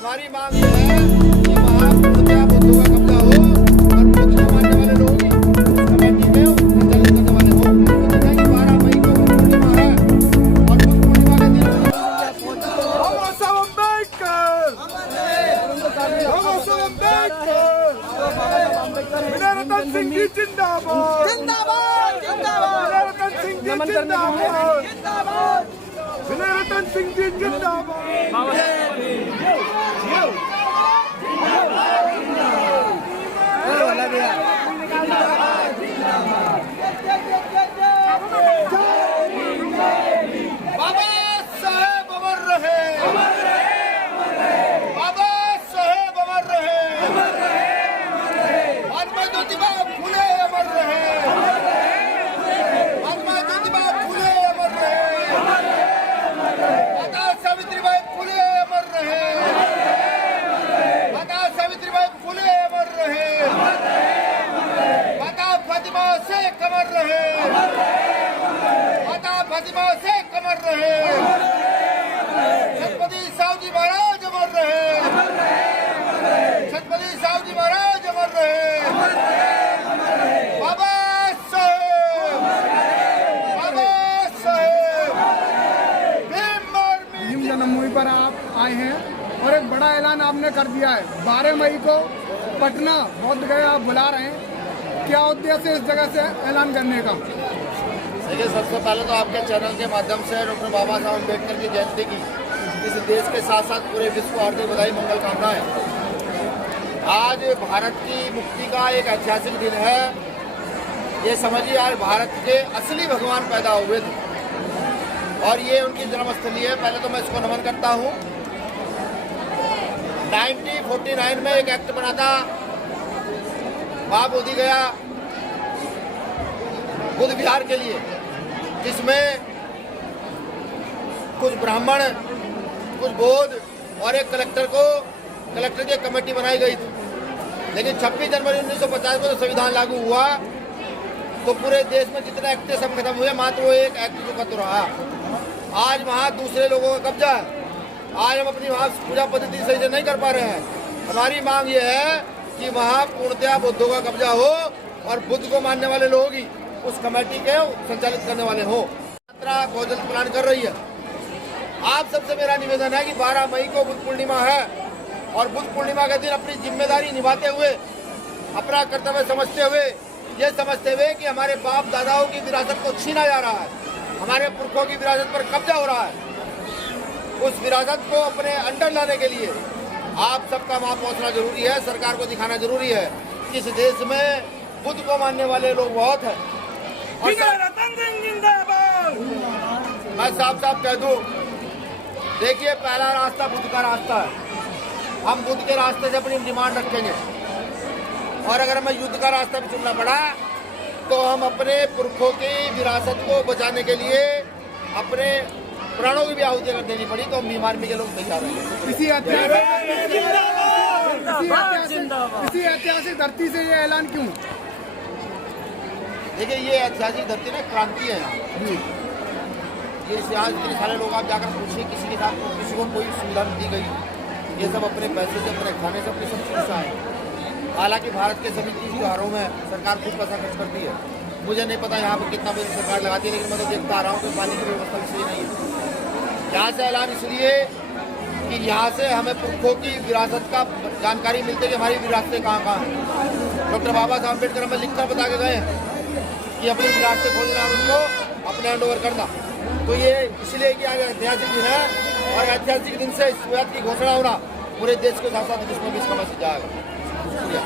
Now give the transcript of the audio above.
हमारी मांग ये है कि वहाँ पूर्णतया बुद्धों का कब्जा हो और बुद्ध को मानने वाले लोग ही उस कमेटी में संचालित करने वाले हो। तो जैसा कि 12 मई को बुद्ध पूर्णिमा है और बुद्ध पूर्णिमा के दिन रतन सिंह जी जिंदाबाद जिंदाबाद जिंदाबाद रतन सिंह जी जिंदाबाद जिंदाबाद रतन सिंह जी बाबा साहेब अमर रहे, बाबा साहेब अमर रहे, महात्मा ज्योतिबा फुले अमर रहे, महात्मा ज्योतिबा फुले अमर रहे, माता सावित्रीबाई फुले अमर रहे, माता सावित्रीबाई फुले अमर रहे, माता फातिमा शेख अमर रहे, माता फातिमा शेख अमर रहे, छत्रपति साहू जी महाराज अमर रहे, छत्रपति साहू जी महाराज अमर रहे, बाबा साहेब, बाबा साहेब, भीम जन्मभूमि पर आप आए हैं और एक बड़ा ऐलान आपने कर दिया है। 12 मई को पटना बौद्ध गया आप बुला रहे हैं, क्या उद्देश्य है इस जगह से ऐलान करने का? देखिए, सबसे पहले तो आपके चैनल के माध्यम से डॉक्टर बाबा साहब अम्बेडकर की जयंती की इस देश के साथ साथ पूरे विश्व को हार्दिक बधाई मंगल कामनाएं। आज भारत की मुक्ति का एक ऐतिहासिक दिन है। ये समझिए आज भारत के असली भगवान पैदा हुए थे और ये उनकी जन्मस्थली है। पहले तो मैं इसको नमन करता हूँ। 1949 में एक एक्ट बना था, महाबोधि गया बुद्ध विहार के लिए, जिसमें कुछ ब्राह्मण, कुछ बौद्ध और एक कलेक्टर की कमेटी बनाई गई थी। लेकिन 26 जनवरी 1950 को जब संविधान लागू हुआ तो पूरे देश में जितने एक्ट थे सब खत्म हुए, मात्र वो एक एक्ट जो खत्म रहा। आज वहाँ दूसरे लोगों का कब्जा है। आज हम अपनी वहाँ पूजा पद्धति सही से नहीं कर पा रहे हैं। हमारी मांग ये है कि वहाँ पूर्णतया बुद्धों का कब्जा हो और बुद्ध को मानने वाले लोग ही उस कमेटी के संचालित करने वाले हो। यात्रा बहुत जल्द प्लान कर रही है। आप सबसे मेरा निवेदन है कि 12 मई को बुद्ध पूर्णिमा है और बुद्ध पूर्णिमा के दिन अपनी जिम्मेदारी निभाते हुए, अपना कर्तव्य समझते हुए, ये समझते हुए कि हमारे बाप दादाओं की विरासत को छीना जा रहा है, हमारे पुरखों की विरासत पर कब्जा हो रहा है, उस विरासत को अपने अंडर लाने के लिए आप सबका वहाँ पहुँचना जरूरी है। सरकार को दिखाना जरूरी है कि इस देश में बुद्ध को मानने वाले लोग बहुत हैं। और मैं साफ कह दूं, देखिए, पहला रास्ता बुद्ध का रास्ता है। हम बुद्ध के रास्ते से अपनी डिमांड रखेंगे और अगर हमें युद्ध का रास्ता भी चुनना पड़ा तो हम अपने पुरखों की विरासत को बचाने के लिए अपने प्राणों की भी आहुति देनी पड़ी तो हम बीमार में के लोग तैयार हैं। इसी ऐतिहासिक धरती से ये ऐलान क्यों? देखिए, ये ऐतिहासिक धरती में क्रांति है। यहाँ ये यहाँ इतने सारे लोग आप जाकर पूछिए, किसी के साथ किसी को कोई सुविधा नहीं दी गई। ये सब अपने पैसे से, अपने खाने से, अपनी सब चीज़ आए। हालांकि भारत के सभी तीज त्योहारों में सरकार खूब पैसा खर्च करती है। मुझे नहीं पता यहाँ पर कितना पैसा सरकार लगाती है, लेकिन मैं तो देखता आ रहा हूँ कि पानी की व्यवस्था सही नहीं है। यहाँ से ऐलान इसलिए कि यहाँ से हमें पुरखों की विरासत का जानकारी मिलती है कि हमारी विरासतें कहाँ कहाँ हैं। डॉक्टर बाबा साहब अम्बेडकर हमें लिखकर बता के गए हैं कि अपनी विरासतें खोजना और उनको अपने हैंड ओवर करना। तो ये इसलिए कि आज ऐतिहासिक दिन है और ऐतिहासिक दिन से इस बात की घोषणा होना पूरे देश के साथ साथ विश्व में भी इसका मैसेज जाएगा। शुक्रिया।